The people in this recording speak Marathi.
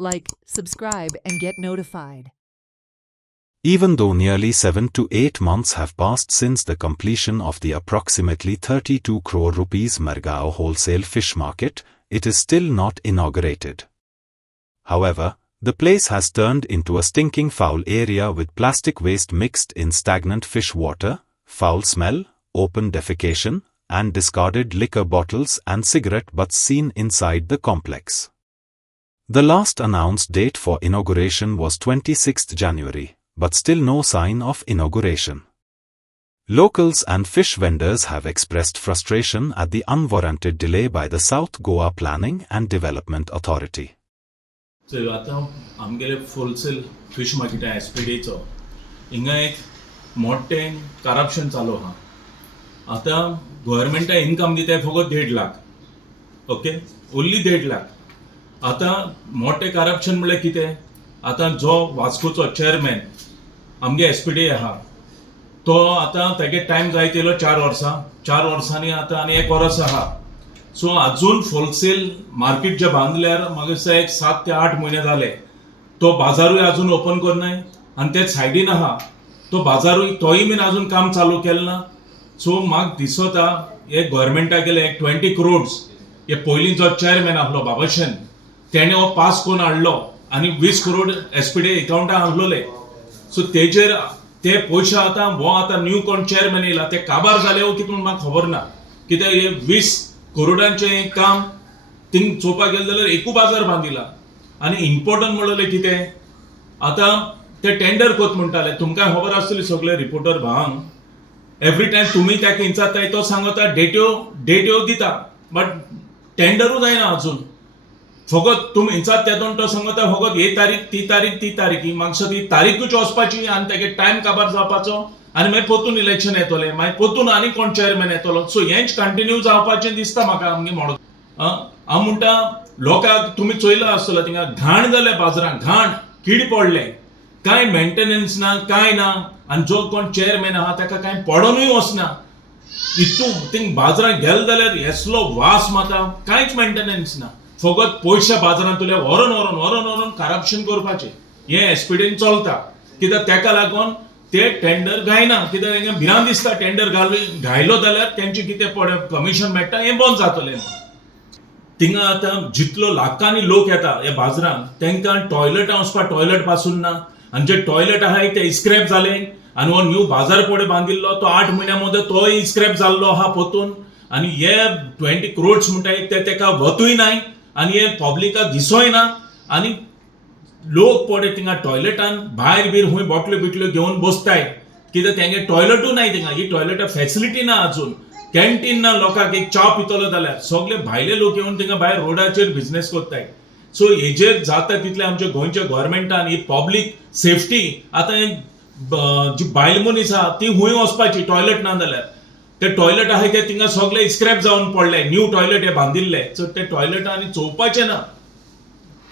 Like, subscribe, and get notified. Even though nearly 7 to 8 months have passed since the completion of the approximately 32 crore rupees Margao wholesale fish market, it is still not inaugurated. However, the place has turned into a stinking foul area with plastic waste mixed in stagnant fish water, foul smell, open defecation, and discarded liquor bottles and cigarette butts seen inside the complex. The last announced date for inauguration was 26th January, but still no sign of inauguration. Locals and fish vendors have expressed frustration at the unwarranted delay by the South Goa Planning and Development Authority. So आता आमगेले होलसेल फिश मार्केट आहे एसपीडीचो हिंगा एक मोठें करप्शन चालू आहा. आता गव्हर्नमेंट इनकम दिता फकत 1.5 लाख. Okay, only 1.5 lakh. आता मोठे करप्शन म्हळ्यार कितें? आता जो वास्कोचो चेअरमॅन आमगे एसपीडी आहा तो आता तेगे टाइम जायत येयलो 4 वर्सां. 4 वर्सांनी आता आनी 1 वर्स आहा. सो अजून होलसेल मार्केट जे बांधल्यार म्हाका दिसता एक 7 ते 8 महिने जाले. तो बाजारूय अजून ओपन करनाय आनी ते सायडीन आहा तो बाजारूय तोय बीन अजून काम चालू केलें ना. सो म्हाका दिसता हे गव्हर्नमेंटाक गेले 20 करोड्स हे पयलीं जो चेअरमॅन आसलो बाबाशन तेणे हो पास करून हाडलो आनी 20 करोड एसपीडी अकाउंटान आहलोले. सो तेजेर ते पयशे आतां हो आतां न्यू कोण चेअरमॅन येयला ते काबार जाले हो कितें म्हाका खबर ना. कित्याक हे 20 करोडांचें काम थिंग चोवपाक गेले जाल्यार एकू बाजार बांदिला. आनी इम्पॉर्टंट म्हणलें कितें आतां ते टेंडर कोत म्हणटाले. तुमकां खबर आसतली सगळे रिपोर्टर भावांक एवरी टायम तुमी त्या किंचाताय तो सांगता डेट्यो दिता बट टेंडरूच जायना अजून. फकत तुमी हिंचात तेदोन तो सांगता फकत हे तारीख ती तारीख म्हाका ती तारीखूच वचपाची आनी तेगे टायम काबार जावपाचो आनी मागीर परतून इलेक्शन येतलें मागीर परतून आनी कोण चेअरमॅन येतलो. सो हेंच कंटिन्यू जावपाचें दिसता म्हाका आमगे म्हणून. हांव म्हणटा लोकांक तुमी चोयला आसतलो थिंगा घाण जाले बाजारांत घाण कीड पडले कांय मेंटेनन्स ना कांय ना आनी जो कोण चेअरमॅन आहा ताका कांय पडोनूय वचना. इतू थिंग बाजारांत गेले जाल्यार येसलो वास माता कांयच मेंटेनन्स ना. फकत पयशे बाजारांत तुले व्हरून करप्शन करपाचें हें एसपीडीन चलता. कित्याक तेका लागून ते टेंडर घायना. कित्याक तांकां भिरांत दिसता टेंडर घायलो जाल्यार तेंचे कितें पडे कमिशन मेळटा हें बंद जातलें. थिंगा आतां जितलो लाखांनी लोक येता ह्या बाजारांत तांकां टॉयलेटां वचपाक टॉयलेट पासून ना आनी जे टॉयलेट आहाय ते इस्क्रेप जाले आनी हो न्यू बाजार पडे बांदिल्लो तो 8 म्हयन्यां मध्ये तोय इस्क्रेप जाल्लो आहा पोतून. आनी हे 20 करोड्स म्हणटाय ते तेका वतूय नाय आनी हे पब्लिकाक दिसोय ना. आनी लोक पडे थिंगा टॉयलेटान भायर बीर खूंय बॉटल्यो बिटल्यो घेवन बसताय कित्याक तेंगे टॉयलेटूय नाय. थिंगा ही टॉयलेटा फॅसिलिटी ना अजून. कॅन्टीन ना लोकांक एक च्या पितलो जाल्यार सगळे भायले लोक येवन थिंगा भायर रोडाचेर बिझनेस करताय. सो हेजेर जाता तितले आमच्या गोंयच्या गव्हर्नमेंटान ही पब्लीक सेफ्टी आतां जी बायल मनीस आहा ती खूंय वचपाची टॉयलेट ना जाल्यार ते टॉयलेट आहाय ते थिंगा सगळे इस्क्रेप जावन पडले. न्यू टॉयलेट हे बांदिल्ले. सो ते टॉयलेट आनी चोवपाचे ना.